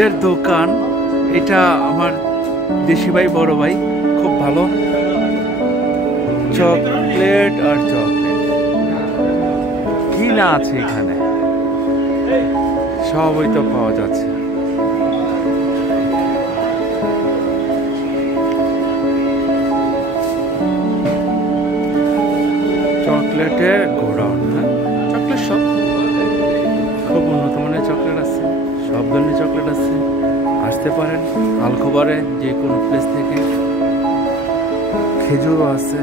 চকলেটের দোকান। এটা আমার দেশি ভাই, বড় ভাই, খুব ভালো চকলেট আর চকলেট কি না আছে এখানে, সবই তো পাওয়া যাচ্ছে। চকলেটের গোডাউন, চকলেট শপ, খুব উন্নত মানের চকলেট আছে, সব ধরনের চকলেট আছে। আসতে পারেন আলখোবারে যে কোনো প্লেস থেকে। খেজুরও আছে।